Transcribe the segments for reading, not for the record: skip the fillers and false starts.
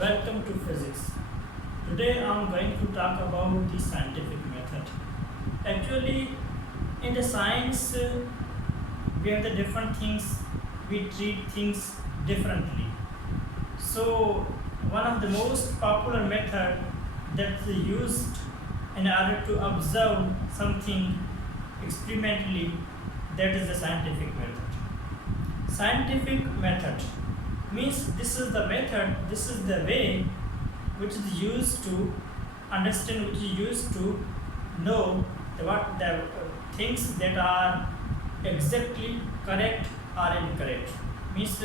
Welcome to physics. Today I am going to talk about the scientific method. Actually, in the science, we have the different things, we treat things differently. So, one of the most popular method that's used in order to observe something experimentally, that is the scientific method. Scientific method means this is the method, this is the way which is used to understand, which is used to know what the things that are exactly correct or incorrect. Means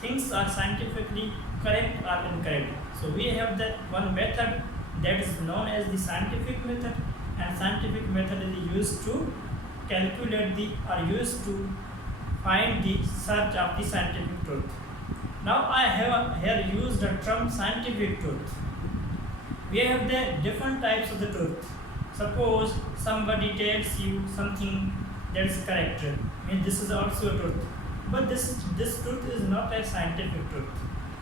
things are scientifically correct or incorrect. So we have that one method that is known as the scientific method, and scientific method is used to calculate the or used to find the search of the scientific truth. Now I have here used the term scientific truth. We have the different types of the truth. Suppose somebody tells you something that is correct, means this is also a truth. But this truth is not a scientific truth.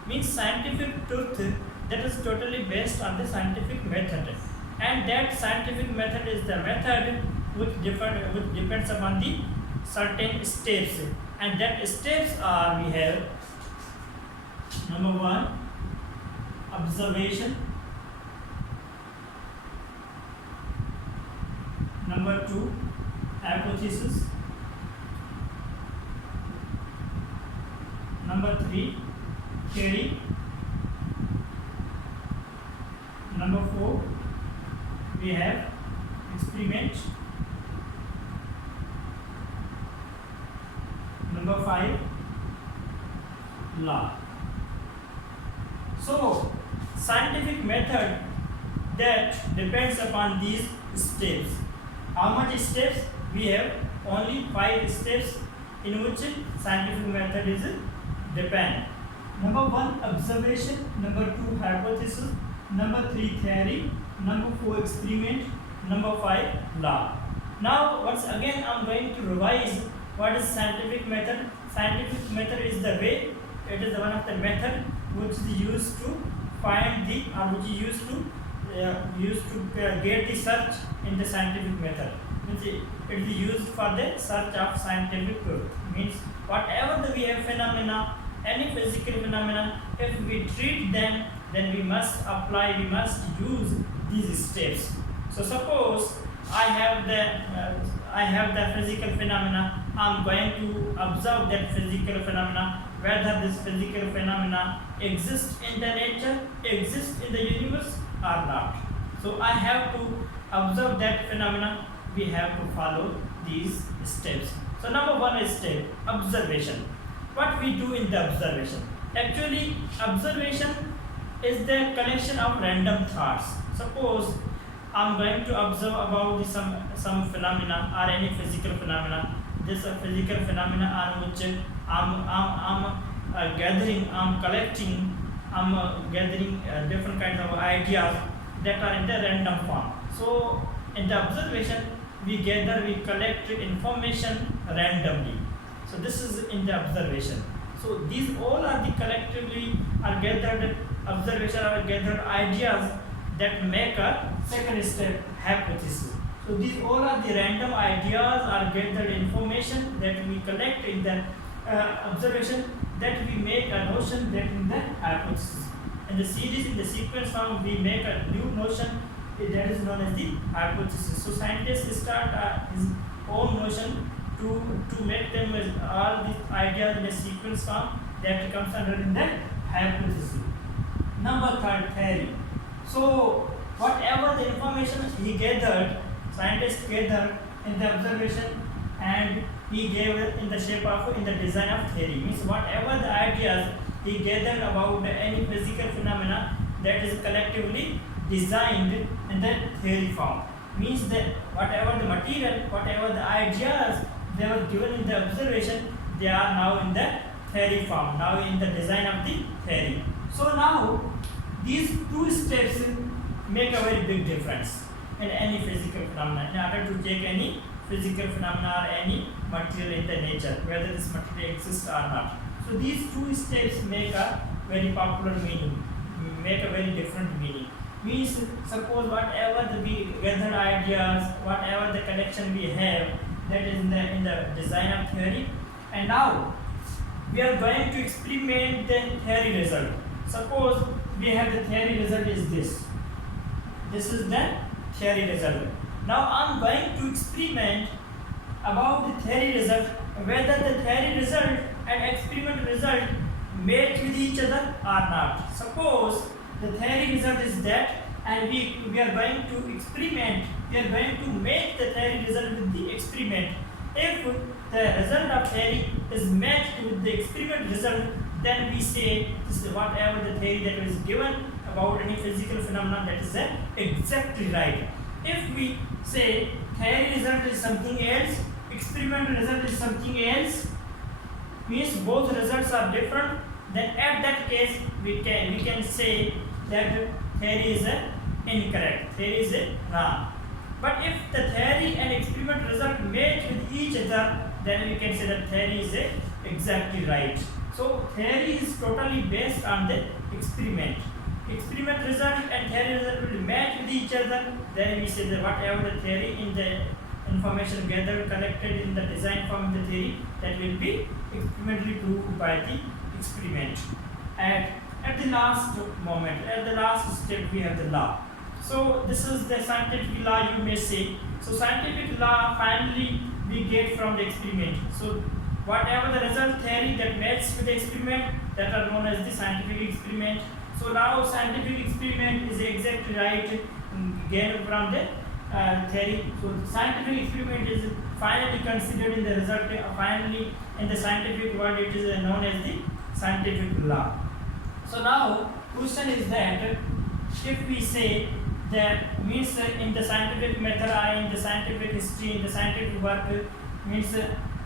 Means scientific truth that is totally based on the scientific method. And that scientific method is the method which depends upon the certain steps. And that steps are, we have number 1, observation. Number 2, hypothesis. Number 3, theory. Number 4, we have experiment. Number 5, law. So, scientific method that depends upon these steps. How much steps? We have only 5 steps in which scientific method is depend. Number 1, observation. Number 2, hypothesis. Number 3, theory. Number 4, experiment. Number 5, law. Now, once again, I am going to revise what is scientific method. Scientific method is the way, it is one of the method which is used to find the or which is used to get the search in the scientific method. Means it is used for the search of scientific truth. Means whatever we have phenomena, any physical phenomena, if we treat them, then we must apply, we must use these steps. So suppose I have the physical phenomena. I am going to observe that physical phenomena, whether this physical phenomena exists in the nature, exists in the universe or not. So I have to observe that phenomena. We have to follow these steps. So number 1 step, observation. What we do in the observation? Actually, observation is the collection of random thoughts. Suppose I am going to observe about some phenomena or any physical phenomena. This physical phenomena on which I'm gathering, I'm collecting, I'm gathering different kinds of ideas that are in the random form. So in the observation, we collect information randomly. So this is in the observation. So these all are the collectively are gathered observation or gathered ideas that make a second step, hypothesis. So these all are the random ideas or gathered information that we collect in the observation, that we make a notion that in the hypothesis. In the series, in the sequence form, we make a new notion that is known as the hypothesis. So scientists start his own notion to make them all these ideas in a sequence form that comes under in the hypothesis. Number 3, theory. So whatever the information he gathered, scientists gathered in the observation, and he gave it in the shape of in the design of theory. Means whatever the ideas he gathered about any physical phenomena, that is collectively designed in the theory form. Means that whatever the material, whatever the ideas they were given in the observation, they are now in the theory form, now in the design of the theory. So now these 2 steps make a very big difference in any physical phenomena. In order to take any physical phenomena or any material in the nature, whether this material exists or not. So these 2 steps make a very popular meaning. make a very different meaning. Means suppose whatever the we gathered ideas, whatever the collection we have, that is in the design of theory, and now we are going to experiment the theory result. Suppose we have the theory result is this. This is the theory result. Now I am going to experiment about the theory result, whether the theory result and experiment result match with each other or not. Suppose the theory result is that, and we are going to experiment, we are going to make the theory result with the experiment. If the result of theory is matched with the experiment result, then we say this is whatever the theory that is given about any physical phenomenon, that is exactly right. If we say theory result is something else, experimental result is something else, means both results are different, then at that case we can say that theory is incorrect, theory is wrong. But if the theory and experiment result match with each other, then we can say that theory is exactly right. So theory is totally based on the experiment. Experiment result and theory result will match with each other, then we say that whatever the theory in the information gathered collected in the design form of the theory, that will be experimentally proved by the experiment. And at the last moment, at the last step, we have the law. So this is the scientific law, you may say. So scientific law finally we get from the experiment. So whatever the result theory that matches with the experiment, that are known as the scientific experiment. So now scientific experiment is exactly right gained from the theory. So the scientific experiment is finally considered in the result. Finally, in the scientific world, it is known as the scientific law. So now, question is that if we say that means in the scientific method or in the scientific history, in the scientific work, means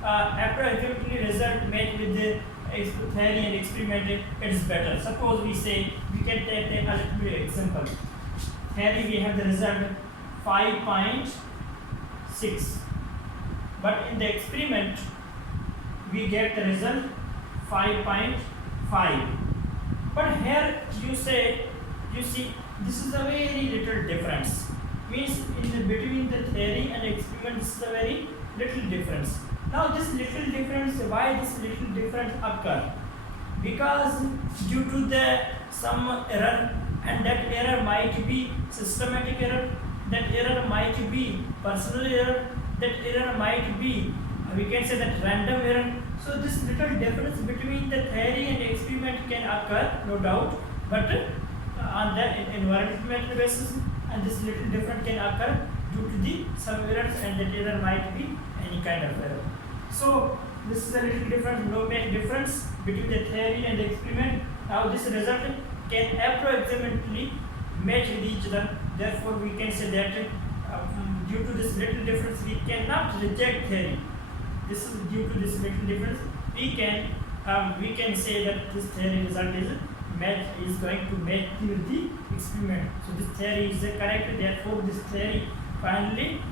approximately result made with the theory and experiment, it is better. Suppose we say, we can take a little bit example. Theory we have the result 5.6, but in the experiment we get the result 5.5. But here you see this is a very little difference. Means in the between the theory and experiment, this is a very little difference. Now this little difference, why this little difference occur? Because due to the some error, and that error might be systematic error, that error might be personal error, that error might be, we can say that random error. So this little difference between the theory and experiment can occur, no doubt, but on the environmental basis, and this little difference can occur due to the some errors, and that error might be any kind of error. So this is a little difference, no make difference between the theory and the experiment. Now this result can approximately match with each other. Therefore, we can say that due to this little difference, we cannot reject theory. This is due to this little difference. We can say that this theory result is going to match with the experiment. So this theory is correct. Therefore, this theory finally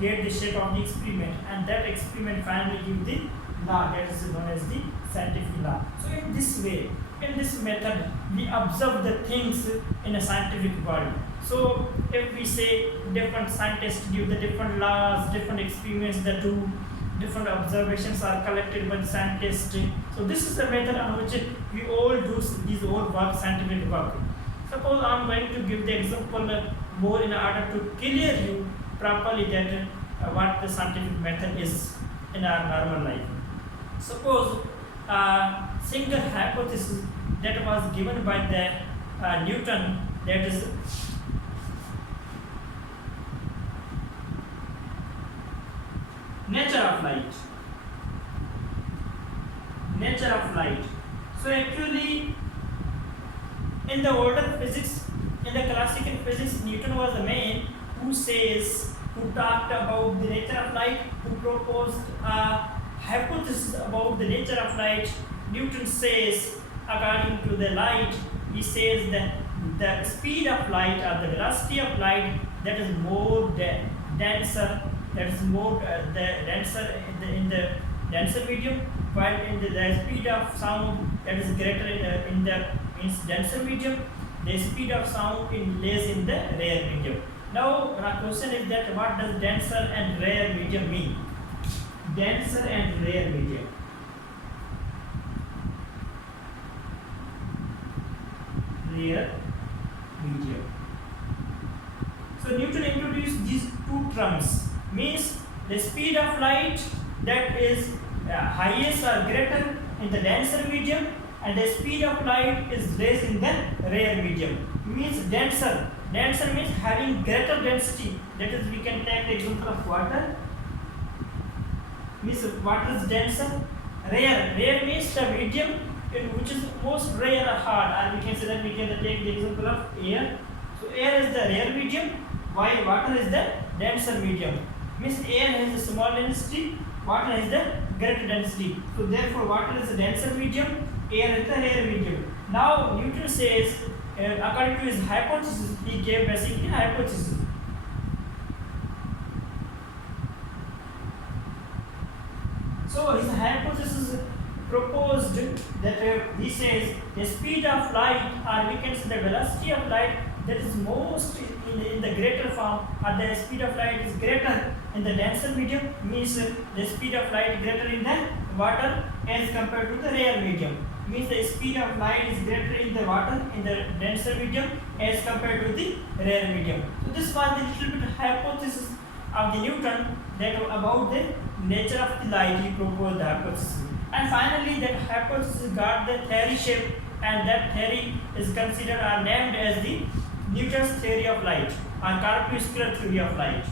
get the shape of the experiment, and that experiment finally give the law that is known as the scientific law. So in this way, in this method, we observe the things in a scientific world. So if we say different scientists give the different laws, different experiments, the two different observations are collected by the scientists. So this is the method on which we all do these all work, scientific work. Suppose I am going to give the example more in order to clear you properly that what the scientific method is in our normal life. Suppose a single hypothesis that was given by the Newton, that is nature of light. Nature of light. So actually, in the older physics, in the classical physics, Newton was the man who talked about the nature of light, who proposed a hypothesis about the nature of light. Newton says, according to the light, he says that the speed of light or the velocity of light that is more denser, that is more denser in the denser medium, while in the speed of sound that is greater in the denser medium. the speed of sound lays in the rare medium. Now, my question is that what does denser and rare medium mean? Denser and rare medium. Rare medium. So Newton introduced these two terms, means the speed of light that is highest or greater in the denser medium, and the speed of light is less in the rare medium. Means denser. Denser means having greater density. That is, we can take the example of water. Means water is denser. Rare. Rare means the medium which is most rare or hard. Or we can say that we can take the example of air. So air is the rare medium, while water is the denser medium. Means air has a small density, water has the greater density. So therefore water is a denser medium, air is the rare medium. Now Newton says, according to his hypothesis, he gave basically a hypothesis. So his hypothesis proposed that he says the speed of light, or we can say the velocity of light, that is most in the greater form, or the speed of light is greater in the denser medium, means the speed of light greater in the water as compared to the rare medium. Means the speed of light is greater in the water in the denser medium as compared to the rare medium. So this was the little bit hypothesis of the Newton that about the nature of the light. He proposed the hypothesis, and finally that hypothesis got the theory shape, and that theory is considered or named as the Newton's theory of light, or corpuscular theory of light.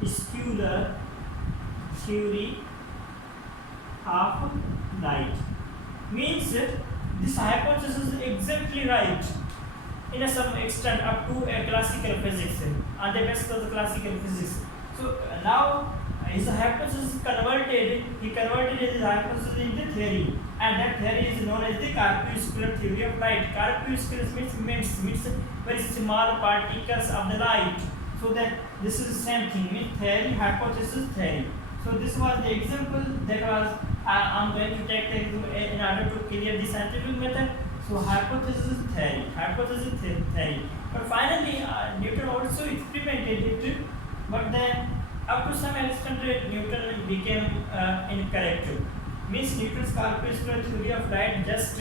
Corpuscular theory of light means this hypothesis is exactly right in some extent up to a classical physics, on the basis of the classical physics. So now his hypothesis converted, he converted his hypothesis into theory, and that theory is known as the corpuscular theory of light. Corpuscular means very small particles of the light. So that this is the same thing, means theory, hypothesis, theory. So this was the example that was I'm going to take in order to clear the scientific method. So hypothesis, theory, hypothesis, theory. But finally Newton also experimented it, but then up to some extent Newton became incorrect. Means Newton's corpuscular theory of light just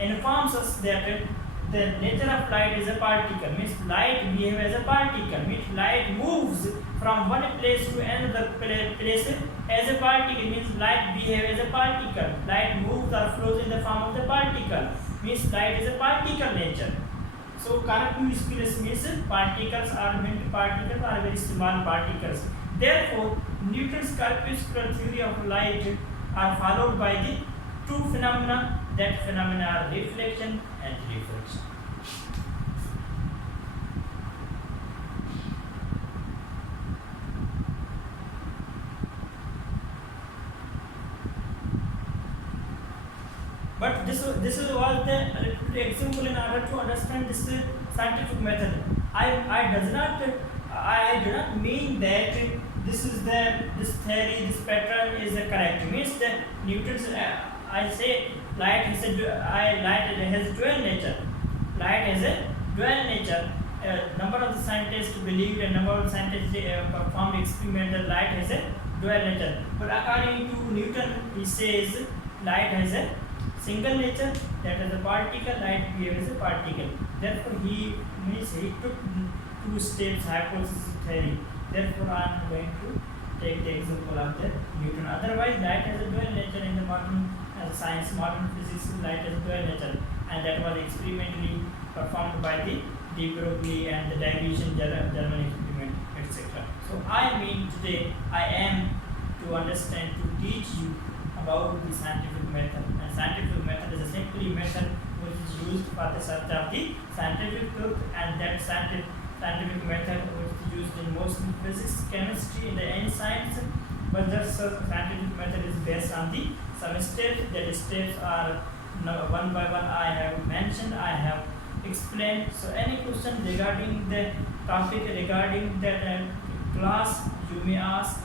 informs us that the nature of light is a particle. Means light behaves as a particle. Means light moves from one place to another place as a particle. Means light behaves as a particle. Light moves or flows in the form of the particle. Means light is a particle nature. So corpuscular means particles are very small particles. Therefore, Newton's corpuscular theory of light are followed by the two phenomena. That phenomena are reflection and refraction. But this was the example in order to understand this scientific method. I do not mean that this theory, this pattern is correct. Means that Newton's I say light has a dual nature. Light has a dual nature. Number of the scientists believed, and number of the scientists performed experiment that light has a dual nature. But according to Newton, he says light has a single nature, that is a particle. Light behaves as a particle. Therefore, he took two steps hypothesis theory. Therefore, I am going to take the example of the Newton. Otherwise, light has a dual nature in the modern science, modern physics. Light has a dual nature, and that was experimentally performed by the de Broglie and the division German experiment, etc. So, I mean today I am to understand, to teach you about the scientific method. And scientific method is a simply method which is used for the search of the scientific truth, and that scientific method which is used in most physics, chemistry, in any science. But the scientific method is based on the some steps. That steps are one by one I have mentioned, I have explained. So any question regarding the topic, regarding that class, you may ask.